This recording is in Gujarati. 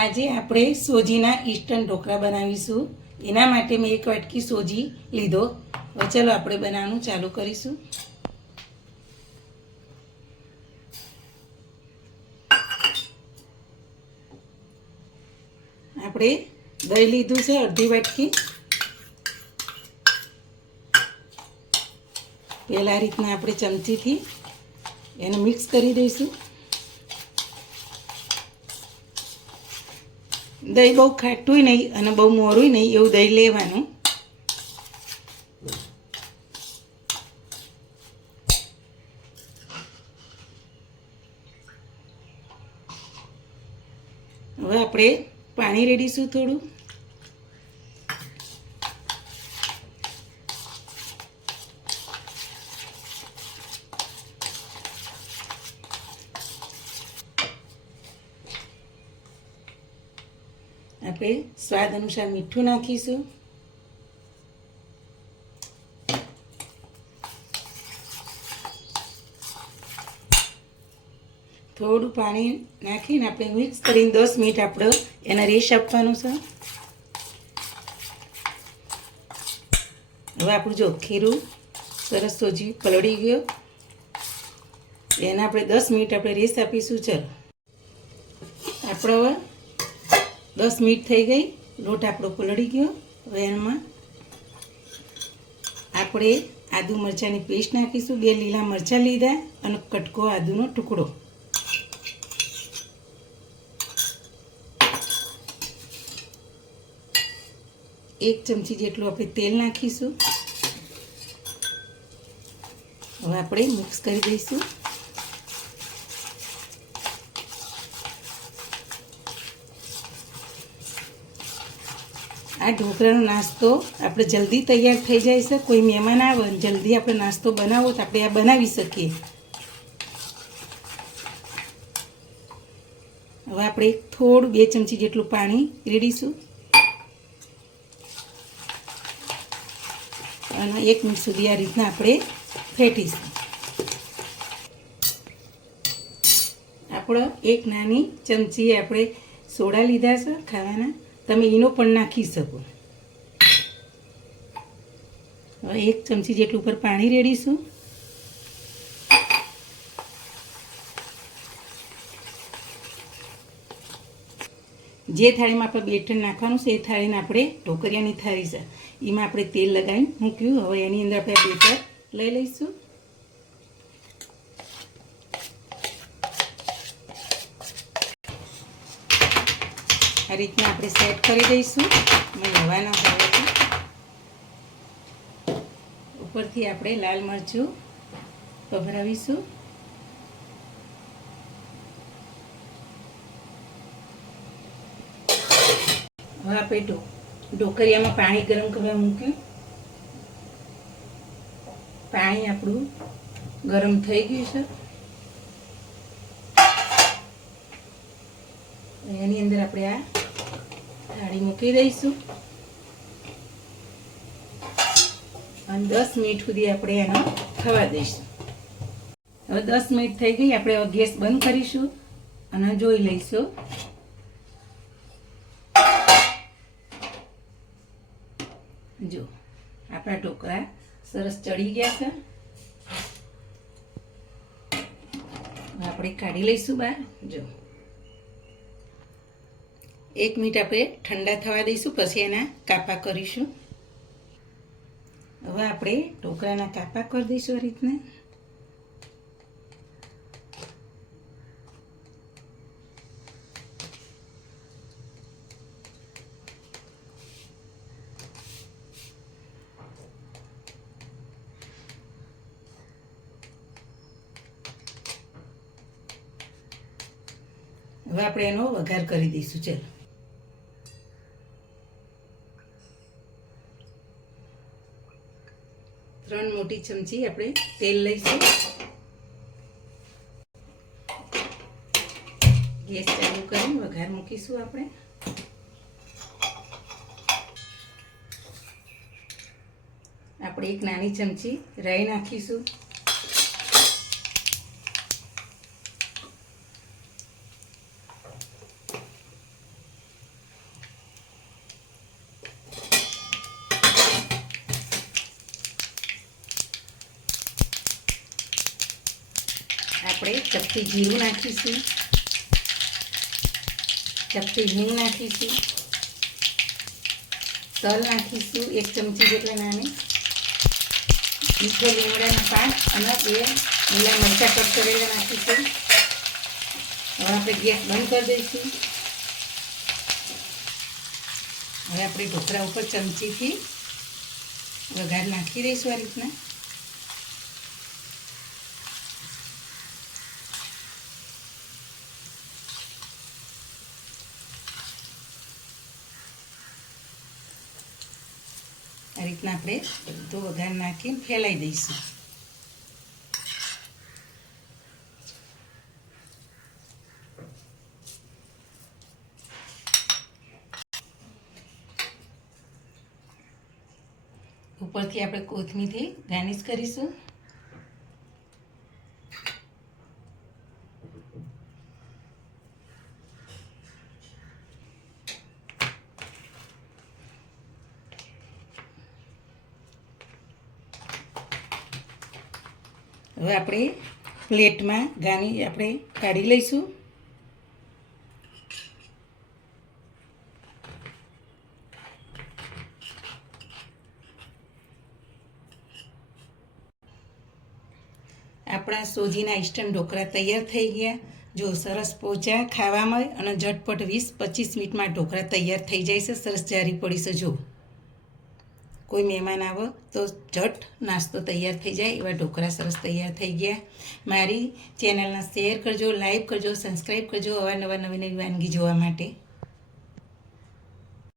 આજે આપણે સોજીના ઇન્સ્ટન્ટ ઢોકળા બનાવીશું. એના માટે મેં એક વાટકી સોજી લીધો. હવે ચાલો આપણે બનાવવાનું ચાલુ કરીશું. આપણે દહીં લીધું છે અડધી વાટકી. પહેલાં આ રીતના આપણે ચમચીથી એને મિક્સ કરી દઈશું. દહીં બહુ ખાટુંય નહીં અને બહુ મોરું નહીં એવું દહીં લેવાનું. હવે આપણે પાણી રેડીશું થોડું. આપણે સ્વાદ અનુસાર મીઠું નાખીશું. થોડું પાણી નાખીને આપણે મિક્સ કરીને 10 મિનિટ આપણે એને રેસ્ટ આપવાનું છે. હવે આપણું જો ખીરું સરસ સોજી પલળી ગયો. એને આપણે 10 મિનિટ આપણે રેસ્ટ આપીશું. ચાલો આપણો હવે 10 મિનિટ થઈ ગઈ. લોટ આપણો પલળી ગયો. હવે એમાં આપણે આદુ મરચાંની પેસ્ટ નાખીશું. 2 લીલા મરચાં લીધા અને કટકો આદુનો ટુકડો. એક ચમચી જેટલું આપણે તેલ નાખીશું. હવે આપણે મિક્સ કરી દઈશું. આ ઢોકળાનો નાસ્તો આપણે જલ્દી તૈયાર થઈ જાય છે. કોઈ મહેમાન આવે જલ્દી આપણે નાસ્તો બનાવો તો આપણે આ બનાવી શકીએ. હવે આપણે થોડું 2 ચમચી જેટલું પાણી રેડીશું અને 1 મિનિટ સુધી આ રીતના આપણે ફેટીશું. આપણો એક નાની ચમચી આપણે સોડા લીધા છે ખાવાના. તમે ઈનો પણ નાખી શકો. હવે 1 ચમચી જેટલું ઉપર પાણી રેડીશું. જે થાળીમાં આપણે બેટર નાખવાનું છે એ થાળીને આપણે ઢોકળિયાની થાળી છે એમાં આપણે તેલ લગાવીને મૂક્યું. હવે એની અંદર આપણે બેટર લઈ લઈશું. આ રીતના આપણે સેટ કરી દઈશું. હવાના હોય ઉપરથી આપણે લાલ મરચું ભભરાવીશું. હવે આપણે ઢોકળિયામાં પાણી ગરમ કરવા મૂક્યું. પાણી આપણું ગરમ થઈ ગયું છે. એની અંદર આપણે આ થાળી મૂકી દઈશું અને 10 મિનિટ સુધી આપણે એને થવા દઈશું. હવે 10 મિનિટ થઈ ગઈ. આપણે ગેસ બંધ કરીશું અને જોઈ લઈશું. જો આપણા ઢોકળા સરસ ચડી ગયા છે. આપણે કાઢી લઈશું બહાર. જો 1 મિનિટ આપણે ઠંડા થવા દઈશું પછી એના કાપા કરીશું. હવે આપણે ઢોકળાના કાપા કરી દઈશું આ રીતના. હવે આપણે એનો વઘાર કરી દઈશું. ચાલો 3 મોટી ચમચી આપણે તેલ લઈશું. ગેસ ચાલુ કરી વઘાર મૂકીશું. આપણે એક નાની ચમચી રાઈ નાખીશું. આપણે ચપટી જીરું નાખીશું, ચપટી હિંગ નાખીશું, તલ નાખીશું 1 ચમચી જેટલા નાની, મીઠો લીમડાના પાન અને 2 લીલા મરચાં કટ કરેલા નાખીશું. હવે આપણે ગેસ બંધ કરી દઈશું. હવે આપણે ઢોકળા ઉપર ચમચીથી વઘાર નાખી દઈશું આ રીતના. આ રીતના આપણે બધો વઘાર નાખીને ફેલાઈ દઈશું. ઉપરથી આપણે કોથમીરથી ગાર્નિશ કરીશું. હવે આપણે પ્લેટમાં આપણે કાઢી લઈશું. આપણા સોજીના ઇન્સ્ટન્ટ ઢોકળા તૈયાર થઈ ગયા. જો સરસ પોચા ખાવામાં અને ઝટપટ 20-25 મિનિટમાં ઢોકળા તૈયાર થઈ જાય છે. સરસ જારી પડી છે. જો કોઈ મહેમાન આવે તો ઝટ નાસ્તો તૈયાર થઈ જાય એવા ઢોકળા સરસ તૈયાર થઈ ગયા. મારી ચેનલને શેર કરજો, લાઈક કરજો, સબસ્ક્રાઈબ કરજો અવારનવાર નવી નવી વાનગી જોવા માટે.